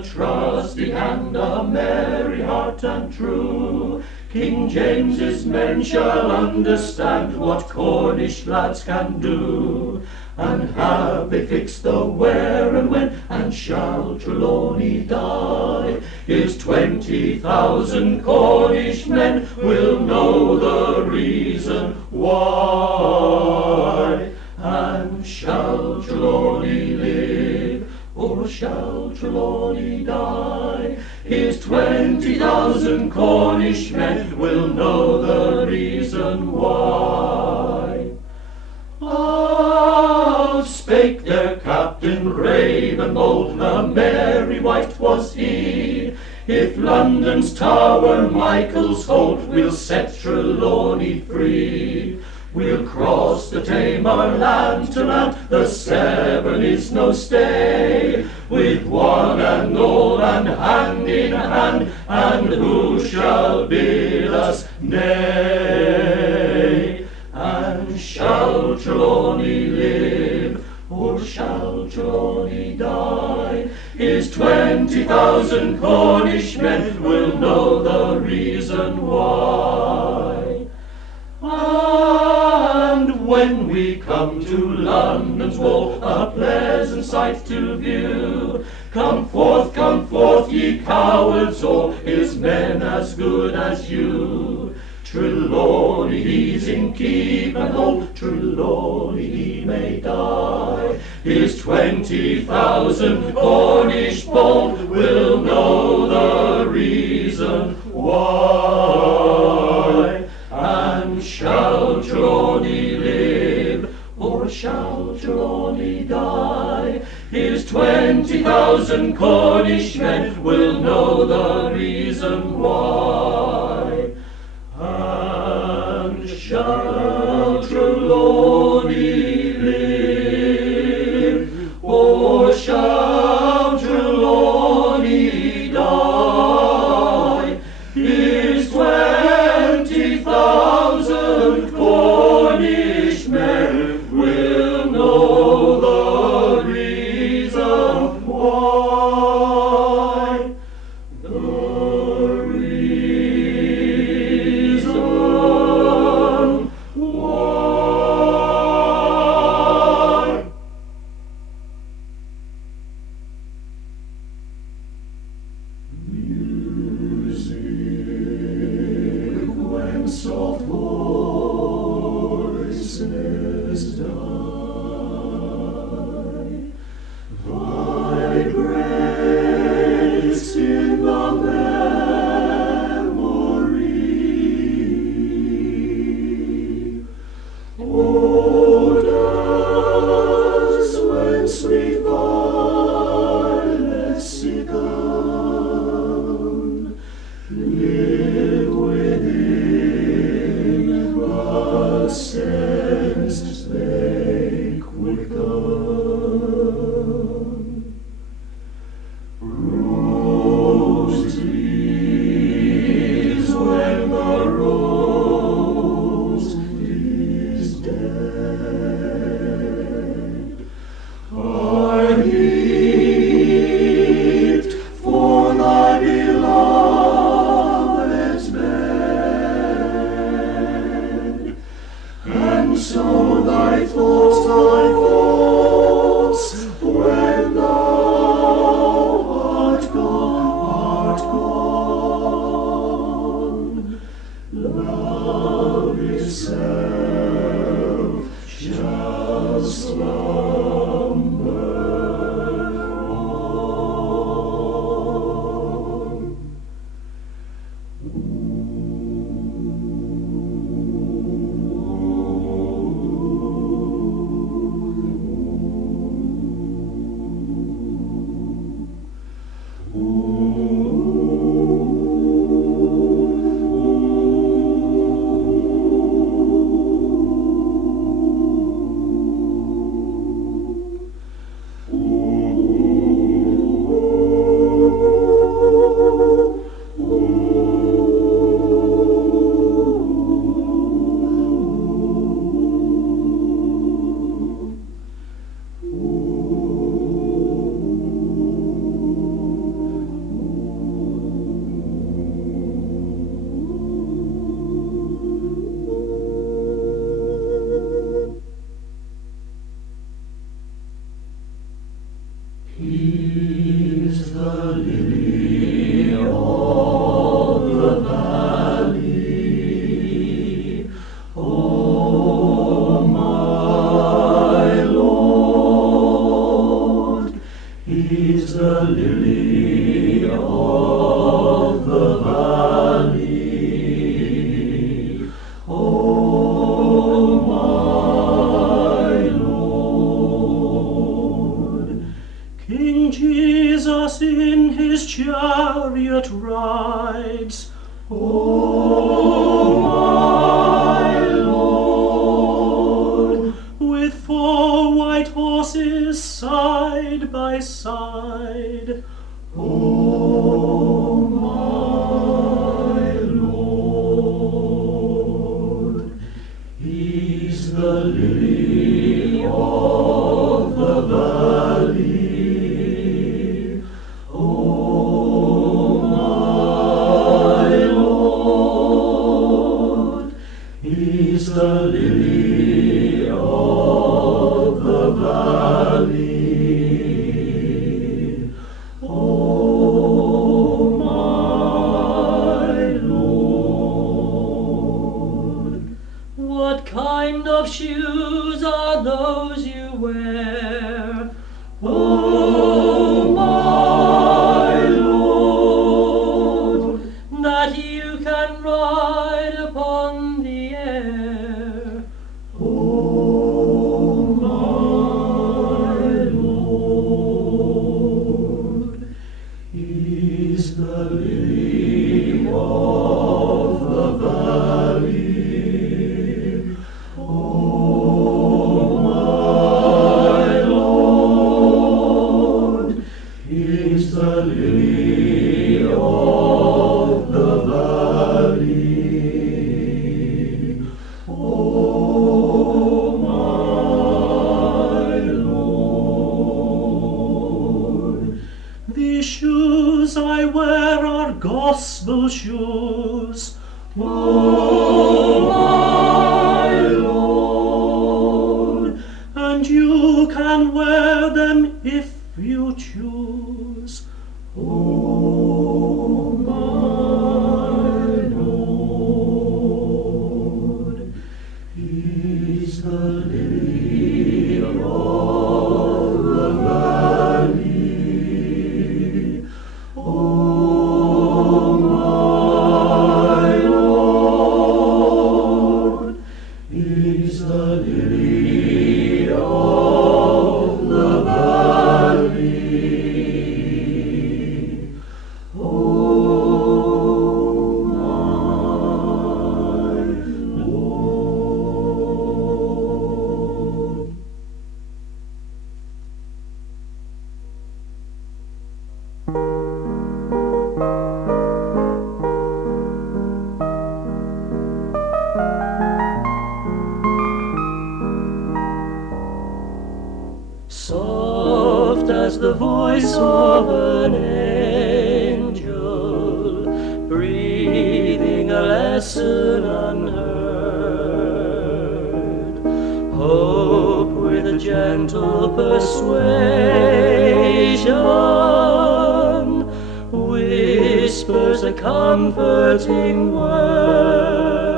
a trusty hand, a merry heart and true. King James's men shall understand what Cornish lads can do. And have they fixed the where and when, and shall Trelawny die? His 20,000 Cornish men will know the reason why. And shall Trelawny live, or shall Trelawny die? His 20,000 Cornish men will know the reason why. Out spake their captain brave and bold, a merry wight was he. If London's tower Michael's hold, we'll set Trelawny free. We'll cross the Tamar land to land, the Severn is no stay. With one and all and hand in hand, and who shall bid us nay? And shall Trelawny live, or shall Trelawny die? His 20,000 Cornish men will know the reason why. And when we come to London's wall, a pleasant sight to view, come forth, ye cowards all, his men as good as you. Trelawny he's in keep and hold, Trelawny he may die. His 20,000 Cornish bold will know the reason why. And shall Trelawny live, or shall Trelawny die? His 20,000 Cornish men will know the reason why. And shall Trelawny live, or shall Trelawny die? His 20,000 Cornish men will know the reason why. The reason why. Music, when soft voices die, vibrates in the memory. Odors, when sweet violets begun, live within the sense they quicken. Rose leaves when the rose is dead, are heaped for thy beloved's bed. And so thy thoughts, when thou art gone, love itself shall slumber on. Jesus in his chariot rides. O my Lord, with 4 white horses side by side. O my Lord, he's the lily of the valley. O my Lord, he's the lily of the valley. O my Lord, What kind of shoes are those you wear? O my Lord, that you can ride upon the air. O my Lord, he's the lily of the valley. O my Lord, he's the lily of the valley. O my Lord, The shoes I wear are gospel shoes. O my Lord, And you can wear them if you choose. O my Lord, he's the lily of the valley. O my Lord, he's the lily of the valley. O my Lord. Soft as the voice of an angel, breathing a lesson unheard. Hope with a gentle persuasion whispers a comforting word.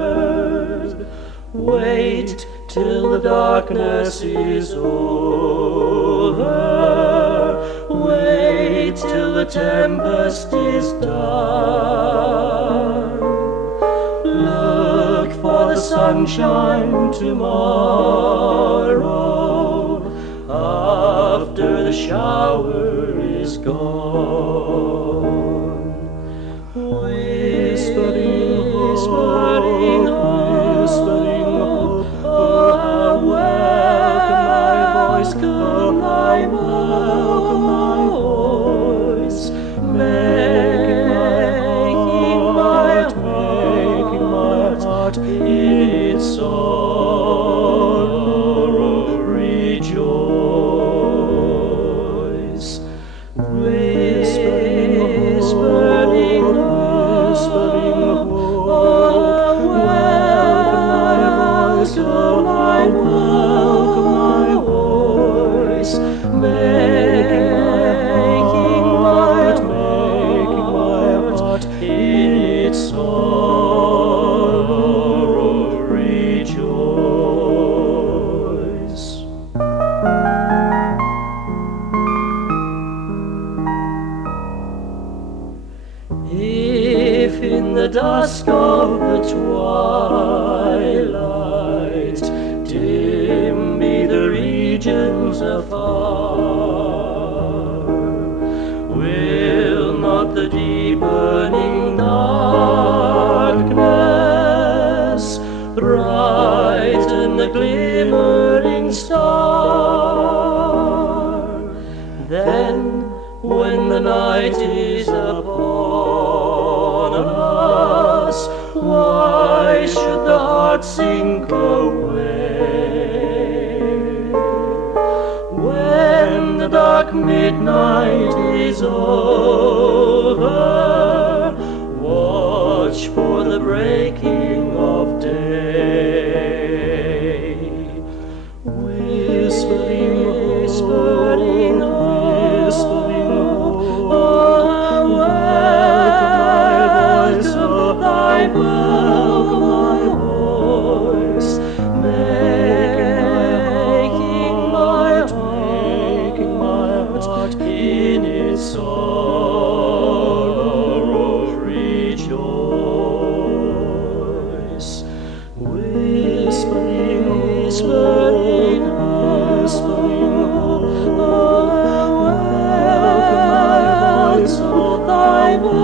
Wait till the darkness is over. Wait till the tempest is done. Look for the sunshine tomorrow, after the shower is gone. Whispering, whispering, whispering, oh, how welcome my voice, making my heart its sorrow rejoice. Whispering, whispering, oh, welcome my voice, making my heart in its sorrow rejoice. If in the dusk of the twilight dim be the regions afar, star. Then, when the night is upon us, why should the heart sink away? When the dark midnight is over, watch for the breaking of day. Whispering, whispering, welcome thy voice, making my heart in its sorrow rejoice. Whispering, whispering, whispering, welcome thy voice,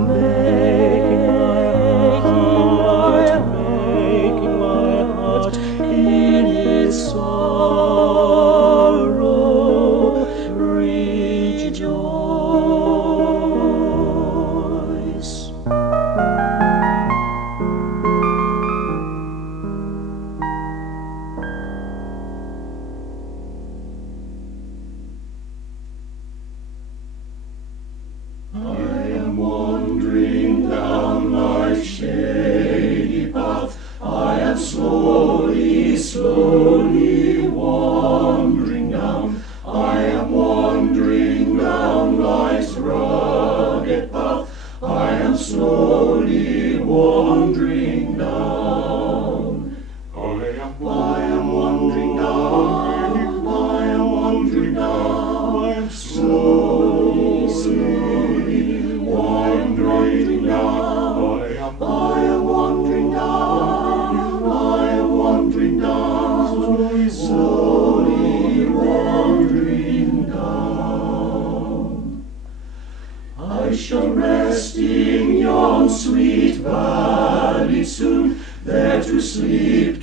making my heart in its sorrow rejoice. I am wandering down life's shady path. I am slowly, slowly wandering down. I am wandering down life's rugged path. I am slowly wandering down. I am wandering down. I am wandering down. I am slowly, slowly wandering down. I am wandering down. I am wandering down. Slowly wandering down. I shall rest in yon sweet valley soon, there to sleep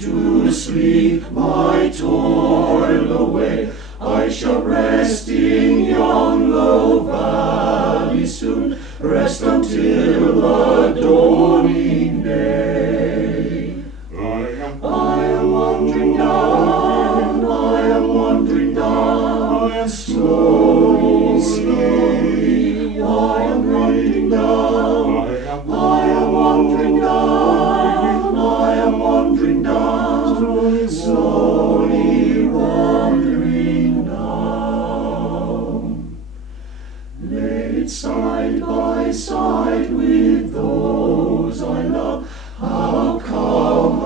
my toil away. I shall rest in yon low valley soon, rest until the dawning day. I am wandering down, I am wandering down, I am slowly, slowly, I am wandering down, I am wandering down, I am wandering down, slowly wandering down. Laid side by side with those I love, how calm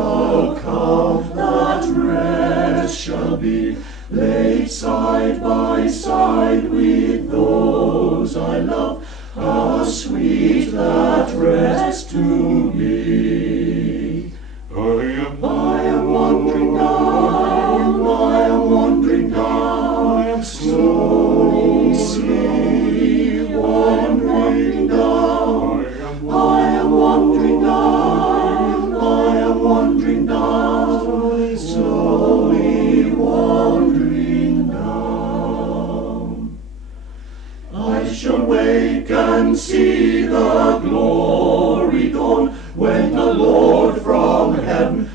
that rest shall be. Laid side by side with those I love, how sweet that rest to be. I am wandering down, I am wandering down, I am slowly, slowly wandering down. I am wandering down, I am wandering down, slowly wandering down. I shall wake and see the glory dawn, when the Lord from heaven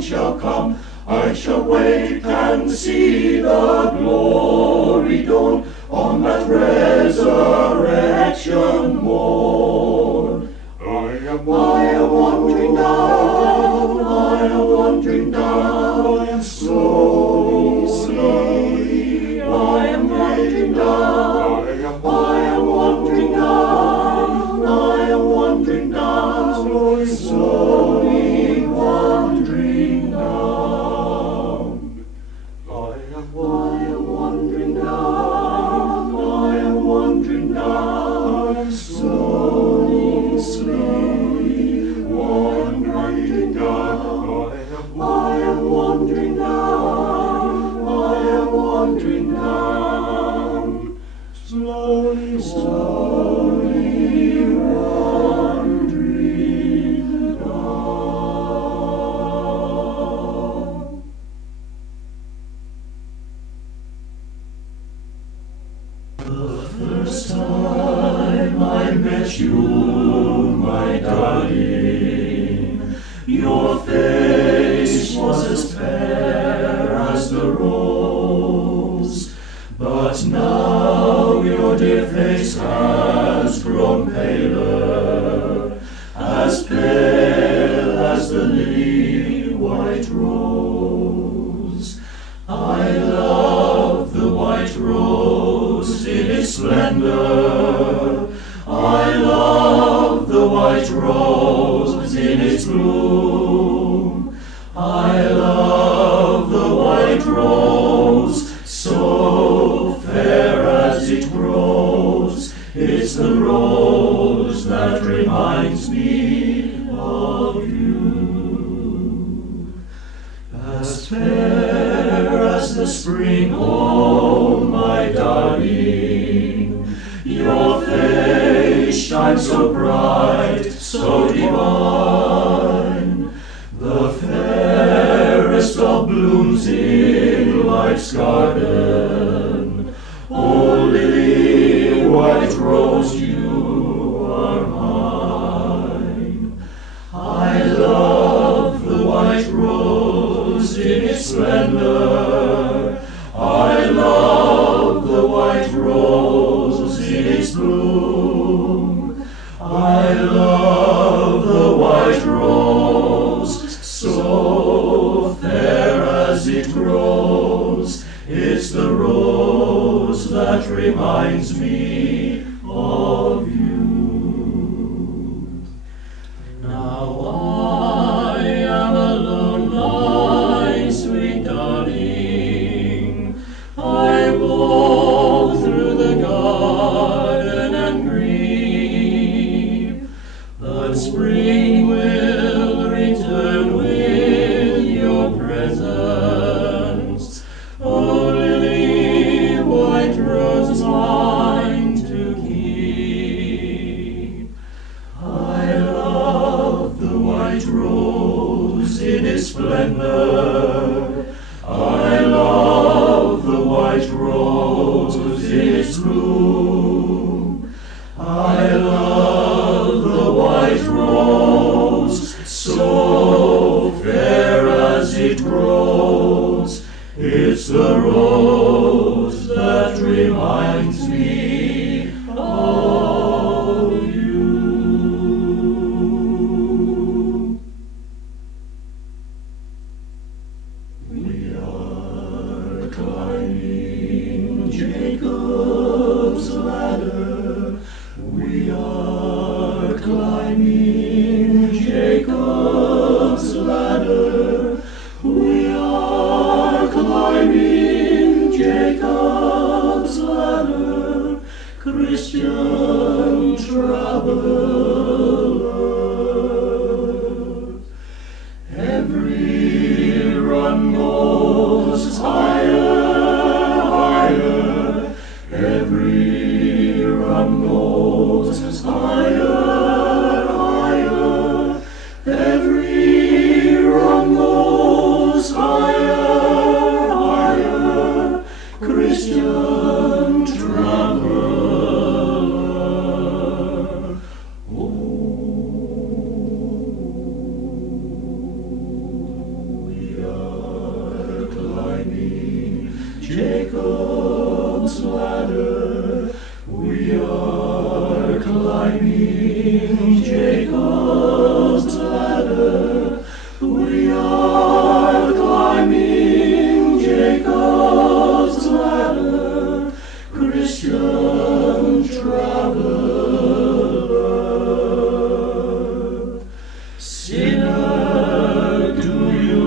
shall come. I shall wake and see the glory dawn, on that resurrection morn. I am wandering down, I am wandering down, I am slowly, slowly, I am wandering down, I am wandering down, I am wandering down, slowly wandering down. I am wandering down, I am wandering down, slowly, slowly wandering splendor. I love the white rose in its bloom. I love the white rose, so fair as it grows. It's the rose that reminds me of you. As fair as the spring, oh my darling, your face shines so bright, so divine. The fairest of blooms in life's garden. Oh, lily, white rose, you are mine. I love the white rose in its splendor. I love the white rose in its bloom. I love the white rose, so fair as it grows. It's the rose that reminds me of you. Now I am alone, my sweet darling. I walk through the garden and grieve, but spring will return with your presence. Oh, lily, white rose, mine to keep. I love the white rose in its splendor. I love the white rose in its bloom. I love the white rose, so fair as it grows. It's the rose that reminds me of you. We are climbing Jacob's ladder. We are climbing Jacob's ladder. We are climbing Jacob's ladder, Christian traveler. Every run goes higher, higher. Every run goes higher, higher. Every run goes higher, higher. Christian traveler. We are climbing Jacob's ladder. We are climbing Jacob's ladder. We are climbing Jacob's ladder, Christian traveler. Sinner, do you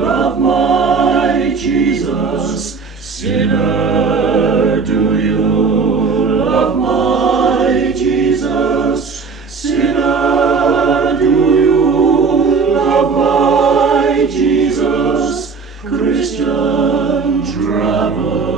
love my Jesus? Sinner, do you love my Jesus? Sinner, do you love my Jesus? Christian traveler.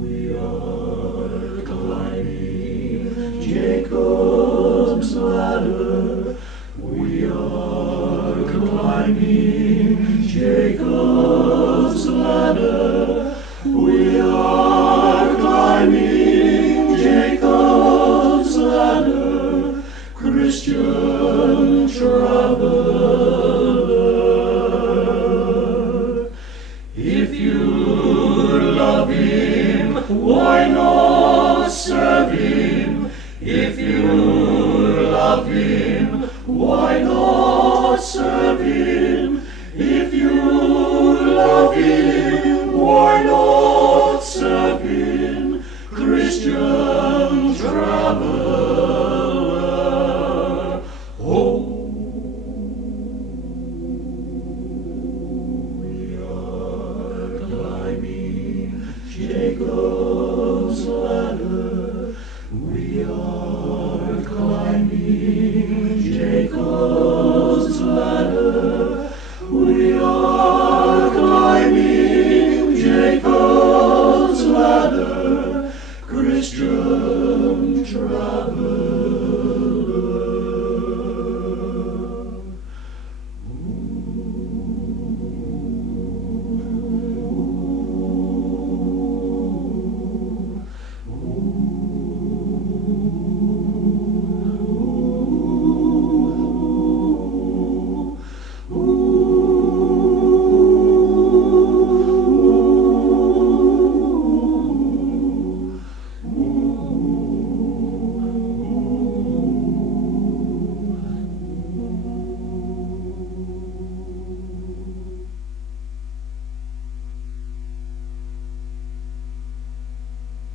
We are climbing Jacob's ladder. We are climbing Jacob's ladder. We are climbing Jacob's ladder, Christian traveler. If you love him, why not serve him? If you love him, why not serve him? love him, why not serve him, Christian traveller? Oh, we are climbing Jacob's ladder. We are climbing Jacob's ladder. We are climbing Jacob's ladder, Christian traveller.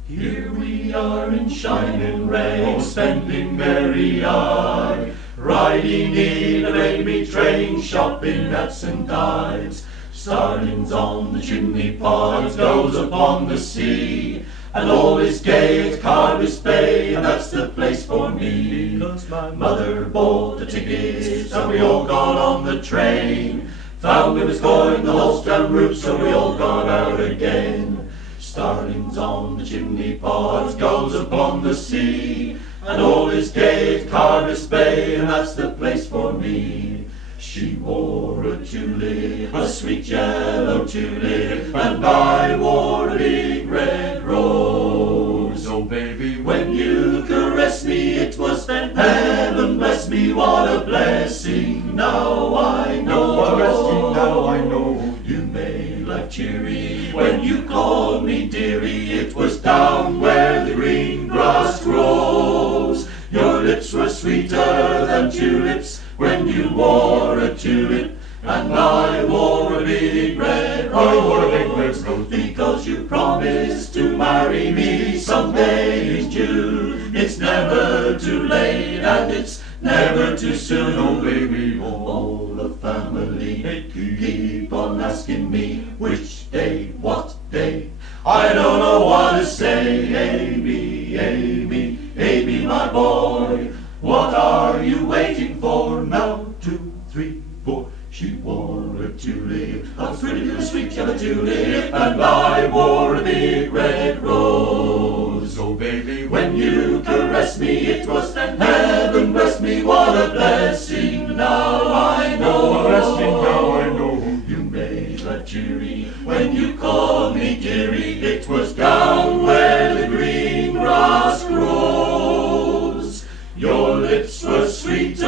Here we are in shining rain, spending merry hour, riding in a baby train, shopping at St.Ives. Starlings on the chimney pots, goes upon the sea, and all is gay at Cardiff Bay, and that's the place for me. Because my mother bought the tickets, and we all got on the train. Found we was going the Holstone route, so we all got out again. Starlings on the chimney pots, goes upon the sea, and all is gay at Cardiff Bay, and that's the place for me. She wore a tulip, a sweet yellow tulip, and I wore a big red rose. Oh baby, when you caressed me, it was then heaven bless me, what a blessing. Now I know, what a blessing, now I know. You made life cheery when you called me dearie. It was down where the green grass grows. Your lips were sweeter than tulips when you wore a tulip, and I wore a big red rose. Because you promised to marry me someday in June. It's never too late and it's never too soon. Oh baby, all the family keep on asking me which day, what day. I don't know what to say. Amy, Amy, Amy, my boy, what are you waiting for? Now 2, 3, 4. She wore a tulip, a pretty little sweet yellow tulip, and I wore a big red rose. Oh baby, when you caressed me, it was then heaven bless me, what a blessing. Now I know, what a blessing, now I know. You made life cheery when you called me dearie. It was down where the green grass grows. Your lips were sweeter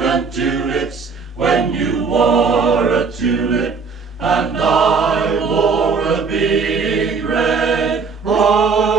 than tulips when you wore a tulip, and I wore a big red rose.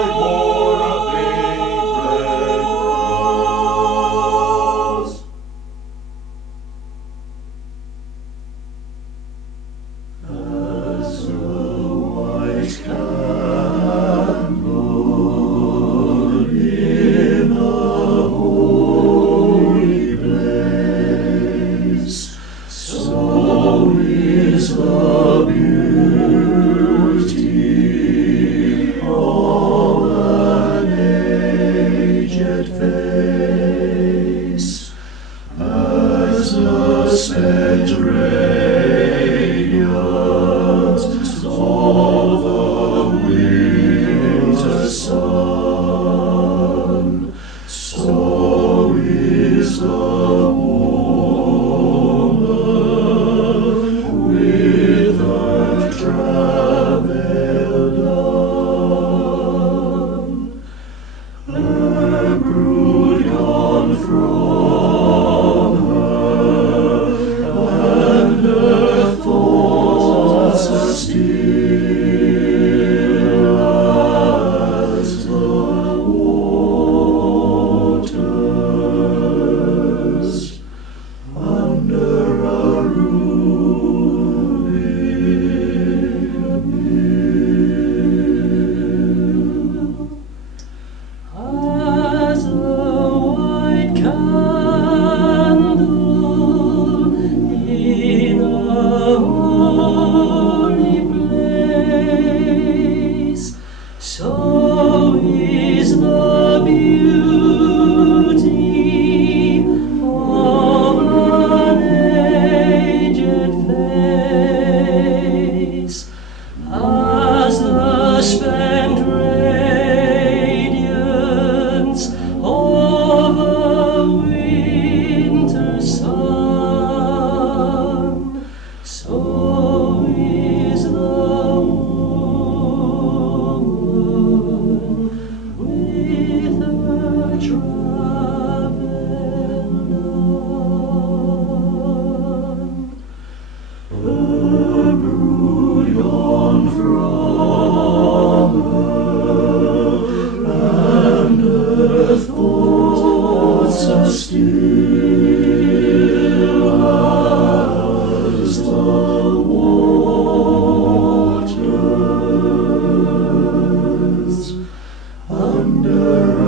under a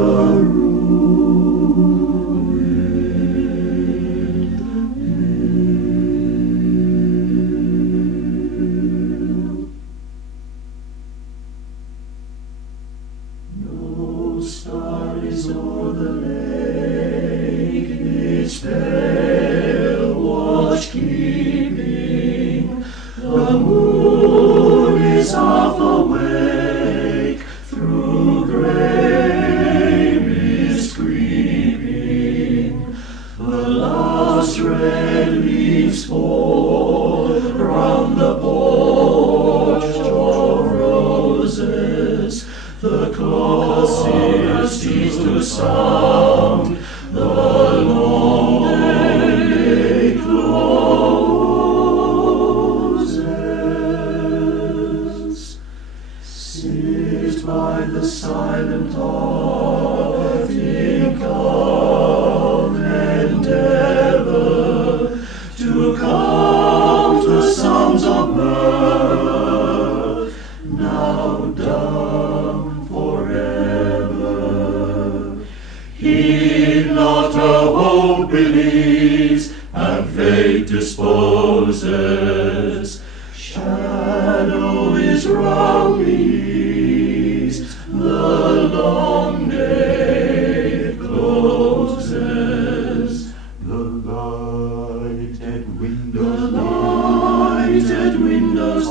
no star is o'er the lake, its pale watch keeping. The moon is half awake, through grey mist creeping. The last red leaves fall round the porch of roses. The clock has ceased to sound, the long day closes. Sit by the silent hearth in calm endeavour to count the sounds of mirth, now dumb forever. Heed not her hope believes, and fate disposes. Shadow is round the east, the long day closes. The lighted windows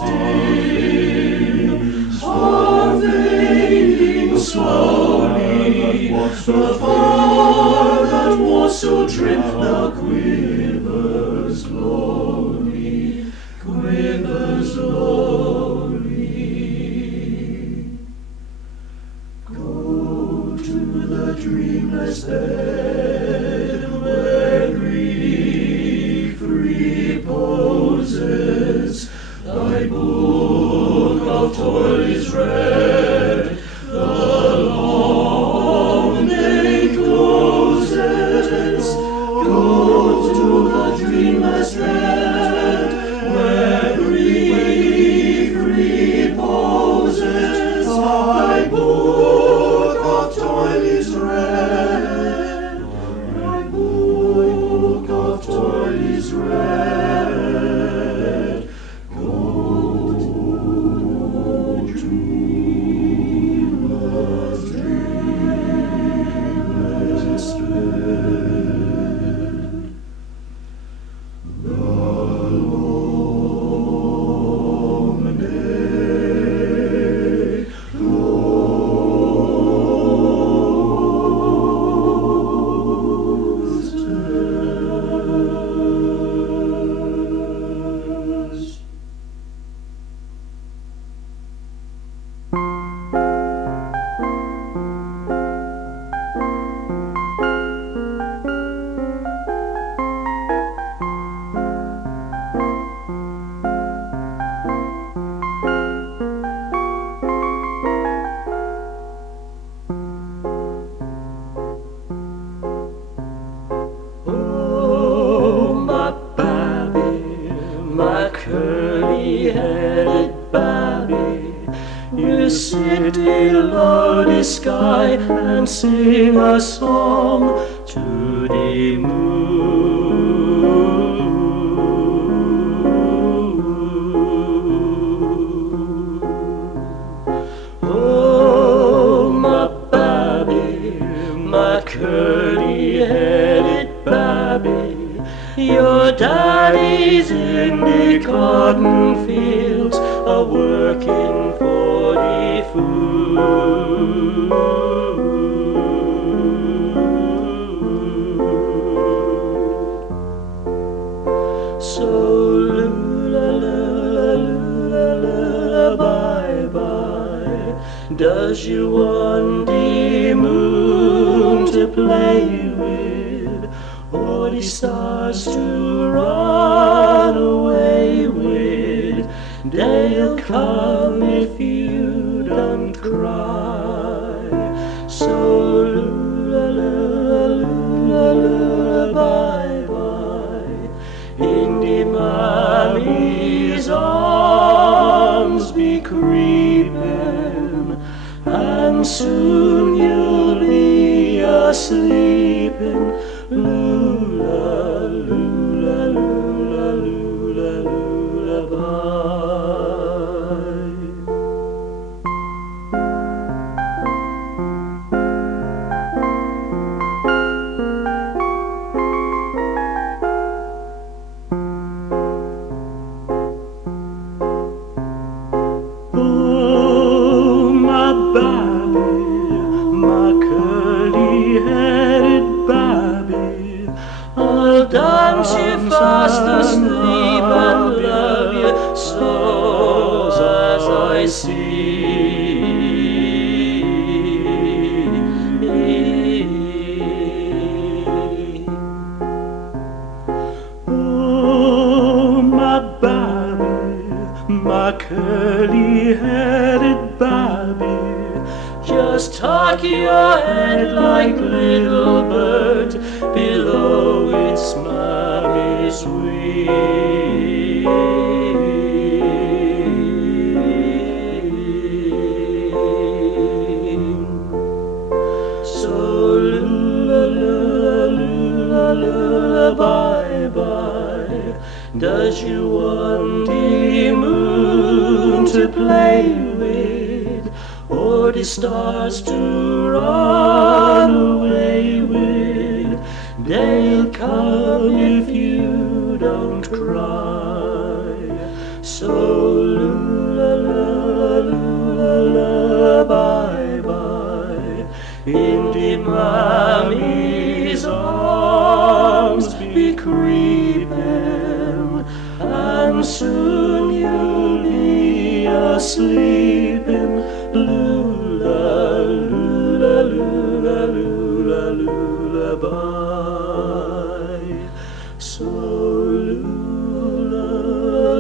dim are fading slowly. The fire that was so trim now quivers slowly, quivers slowly. Go to the dreamless bed where grief reposes. Thy book of toil is read, the long day closes. Go to the dreamless bed where grief reposes. Thy book of toil is read, thy book of toil is read. Go to the dreamless bed. The long day closes. Oh, my babby, my curly-headed babby, you sit below the sky and sing a song to the moon. Oh, my babby, my curly-headed babby, your daddy's in the cotton fields, a-working for the food. So lula, bye-bye, does you want the moon to play with, or the stars to run away with? They'll come if you don't cry. So lula, bye-bye, in the mammy's arms be creeping, and soon you'll sleeping. Lula, lula, lula, lula, lullaby. Oh, my Bobby, my curly-headed Bobby, I'll dance you fast asleep and love you so as I see. Oh, my Bobby, my curly-headed Bobby, just tuck your head like little bird below its mammy sweet. So lula, lula, lula, lula, bye, bye. Does you want the moon to play with, or the stars to run away with? They'll come if you don't cry. So lula, lula, lula, lula, bye, bye. In the mammy's arms be creeping, and soon you'll be asleeping. Lula, lula, lula, lula, lullaby. So lula,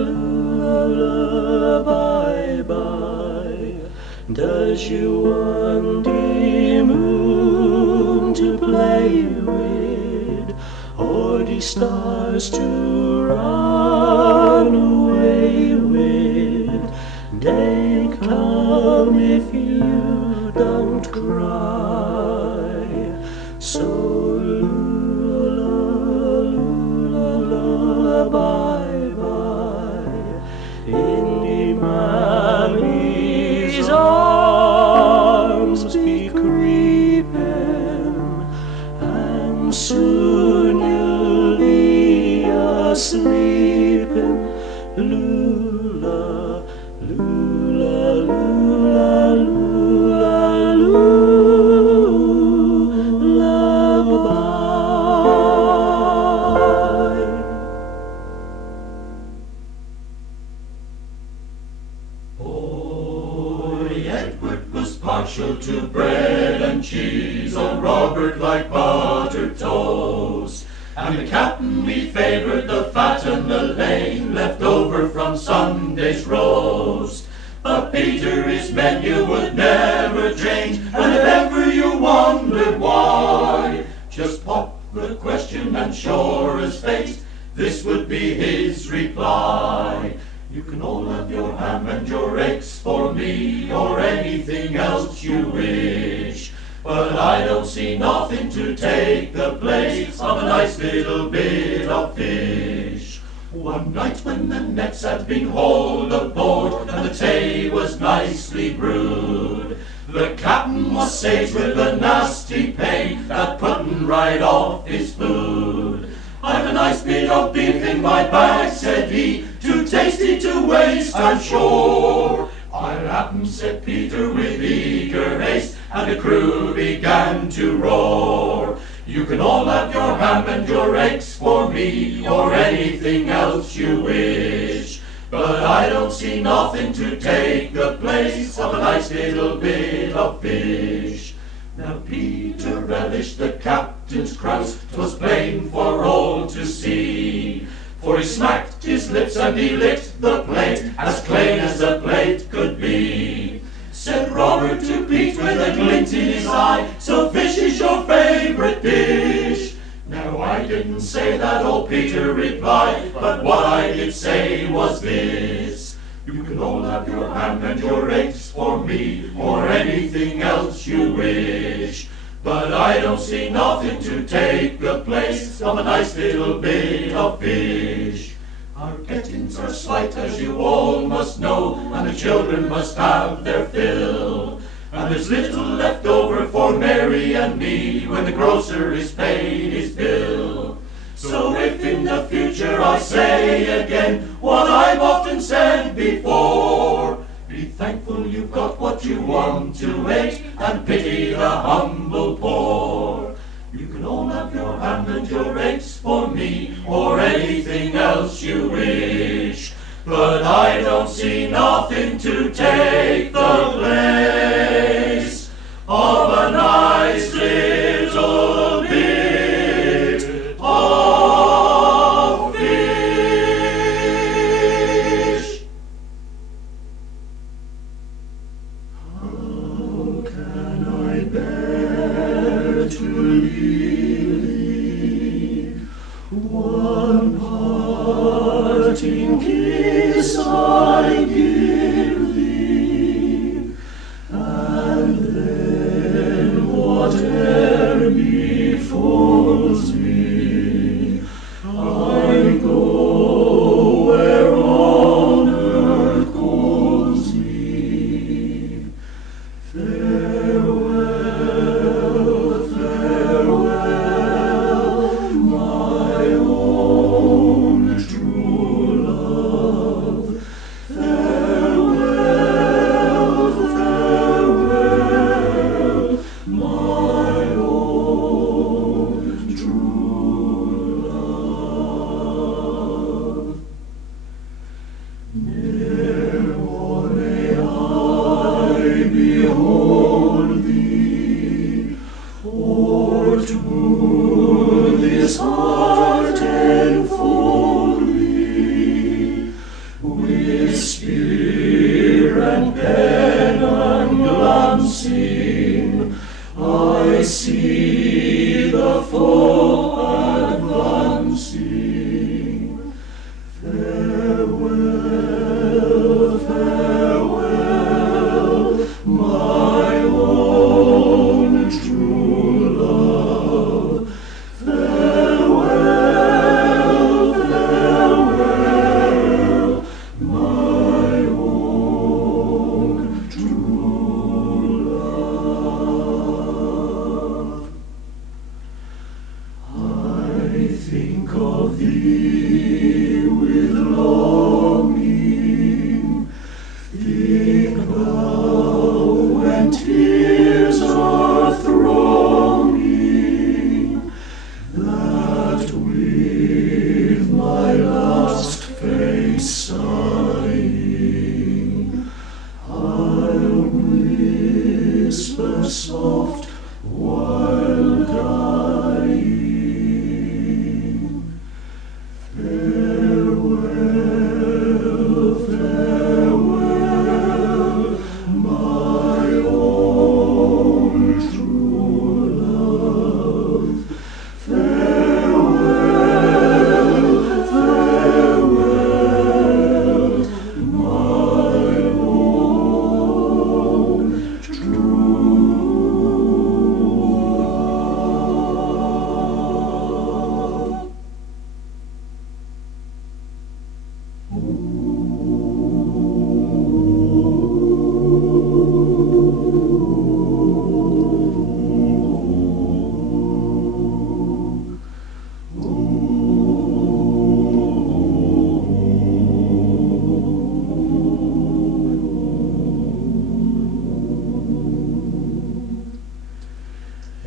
lula, lula, bye, bye. Does you want the moon to play with, or the stars to run away with? They come if you don't cry. So lula, lula, lula, bye, bye. In the mammy's arms be creeping, and soon you'll be asleeping. Lula, lula, lula, lula, lullaby. Boy Edward was partial to bread and cheese, old Robert liked buttered toast, and the captain we favoured the fat and the lean left over from Sunday's roast. But Peter, his menu would never change, and if ever you wondered why, just pop the question and sure as fate, this would be his reply. You can all have your ham and your eggs for me, or anything else you wish, but I don't see nothing to take the place of a nice little bit of fish. One night when the nets had been hauled aboard and the tea was nicely brewed, the captain was seized with a nasty pain that putting right off his food. I've a nice bit of beef in my bag, said he, too tasty to waste, I'm sure. I'll have 'em, said Peter with eager haste, and the crew began to roar. You can all have your ham and your eggs for me, or anything else you wish, but I don't see nothing to take the place of a nice little bit of fish. Now Peter relished the captain's grouse, 'twas plain for all to see, for he smacked his lips and he licked the plate as clean as a plate could be. Said Robert to Pete with a glint in his eye, so fish is your favourite dish. Now I didn't say that, old Peter replied, but what I did say was this: you can all have your ham and your eggs for me, or anything else you wish, But I don't see nothing to take the place of a nice little bit of fish. Our gettings are slight, as you all must know, and the children must have their fill. And there's little left over for Mary and me when the grocer is paid his bill. So if in the future I say again what I've often said before, be thankful you've got what you want to eat, and pity the humble poor. You can all have your ham and your eggs for me, or anything else you wish, but I don't see nothing to take the place of a nice little bit of fish. How can I bear to leave thee? One parting kiss I give thee, and then whate'er befalls me, I go where honor calls me. Farewell, farewell, my own true love. Farewell, farewell, my own true love. Ne'er may I behold thee, or to this heart enfold thee, with spear and pen unglancing, I see the foe advancing. Farewell, farewell, my own true love. Farewell, farewell, my own true love. I think of thee with longing. Think thou when tears are thronging, that with my last face sighing, I'll whisper soft while dying. Farewell, farewell, my own true love. Farewell, farewell, my own true love.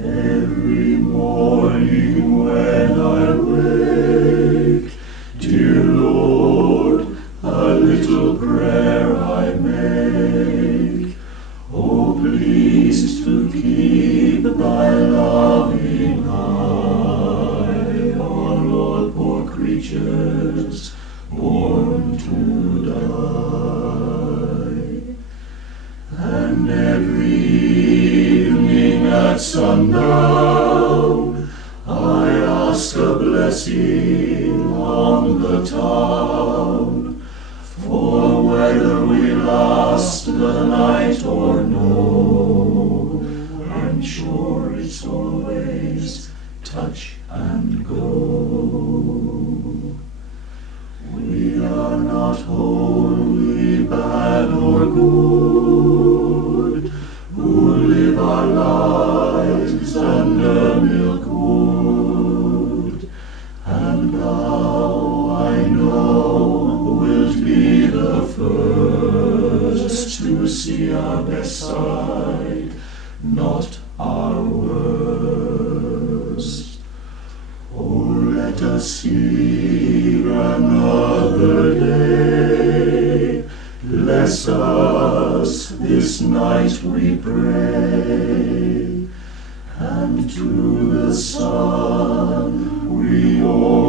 Every morning when I wake, dear Lord, a little prayer I make. Oh, please to keep thy loving eye on all poor creatures born to die. And every evening at sundown, I ask a blessing on the town, for whether we last the night or no, and I'm sure it's always touch and go. We are not wholly bad or good, who live our lives under milk wood. And thou, I know, wilt be the first to see our best side, not our worst. Oh, let us hear another day. Bless us this night, we pray, and to the sun we all